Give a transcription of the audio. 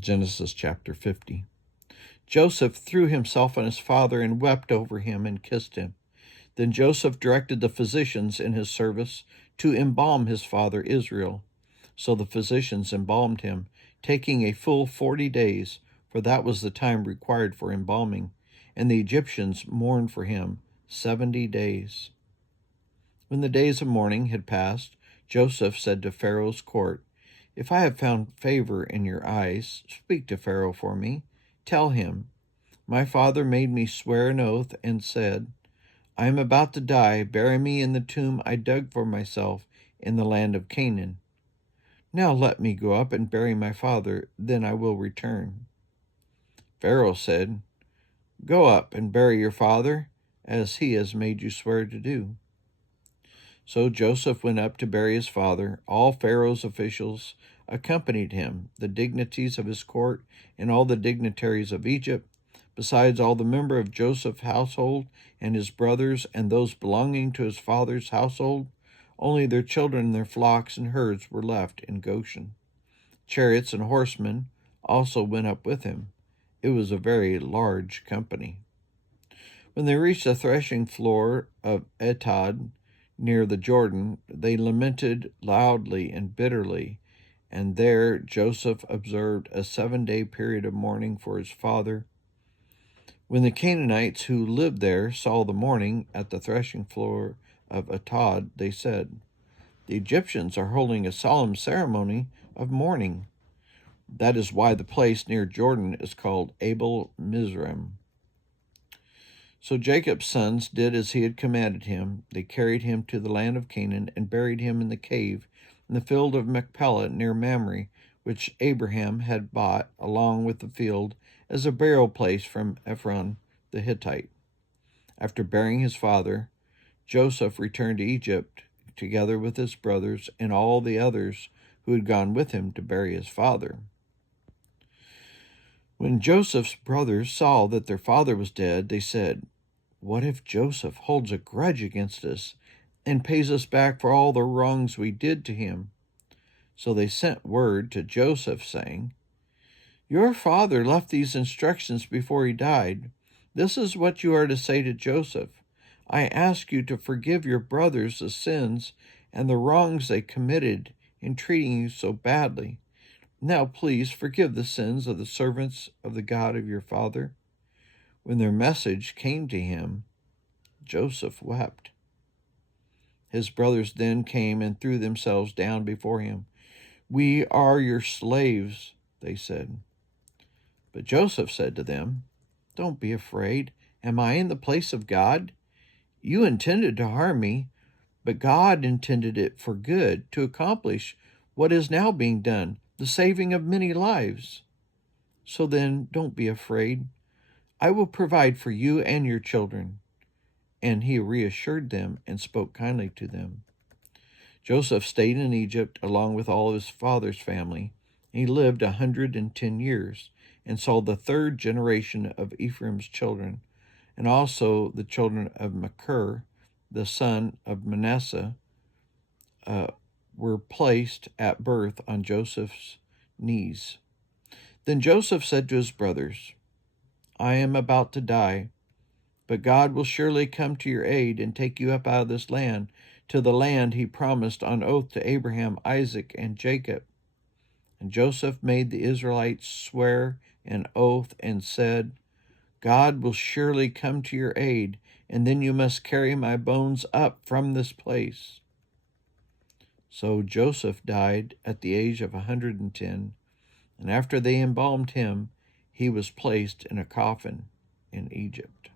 Genesis chapter 50. Joseph threw himself on his father and wept over him and kissed him. Then Joseph directed the physicians in his service to embalm his father Israel. So the physicians embalmed him, taking a full 40 days, for that was the time required for embalming, and the Egyptians mourned for him 70 days. When the days of mourning had passed, Joseph said to Pharaoh's court, "If I have found favor in your eyes, speak to Pharaoh for me. Tell him, my father made me swear an oath and said, 'I am about to die. Bury me in the tomb I dug for myself in the land of Canaan.' Now let me go up and bury my father, then I will return." Pharaoh said, "Go up and bury your father, as he has made you swear to do." So Joseph went up to bury his father. All Pharaoh's officials accompanied him, the dignities of his court and all the dignitaries of Egypt, besides all the members of Joseph's household and his brothers and those belonging to his father's household. Only their children and their flocks and herds were left in Goshen. Chariots and horsemen also went up with him. It was a very large company. When they reached the threshing floor of Atad, near the Jordan, they lamented loudly and bitterly, and there Joseph observed a 7-day period of mourning for his father. When the Canaanites who lived there saw the mourning at the threshing floor of Atad, they said, "The Egyptians are holding a solemn ceremony of mourning." That is why the place near Jordan is called Abel Mizraim. So Jacob's sons did as he had commanded him. They carried him to the land of Canaan and buried him in the cave in the field of Machpelah near Mamre, which Abraham had bought along with the field as a burial place from Ephron the Hittite. After burying his father, Joseph returned to Egypt together with his brothers and all the others who had gone with him to bury his father. When Joseph's brothers saw that their father was dead, they said, "What if Joseph holds a grudge against us and pays us back for all the wrongs we did to him?" So they sent word to Joseph, saying, "Your father left these instructions before he died. This is what you are to say to Joseph. I ask you to forgive your brothers the sins and the wrongs they committed in treating you so badly. Now please forgive the sins of the servants of the God of your father." When their message came to him, Joseph wept. His brothers then came and threw themselves down before him. "We are your slaves," they said. But Joseph said to them, "Don't be afraid. Am I in the place of God? You intended to harm me, but God intended it for good, to accomplish what is now being done, the saving of many lives. So then, don't be afraid. I will provide for you and your children." And he reassured them and spoke kindly to them. Joseph stayed in Egypt along with all of his father's family. He lived 110 years and saw the third generation of Ephraim's children, and also the children of Machir, the son of Manasseh, were placed at birth on Joseph's knees. Then Joseph said to his brothers, "I am about to die, but God will surely come to your aid and take you up out of this land to the land he promised on oath to Abraham, Isaac, and Jacob." And Joseph made the Israelites swear an oath and said, "God will surely come to your aid, and then you must carry my bones up from this place." So Joseph died at the age of 110, and after they embalmed him, he was placed in a coffin in Egypt.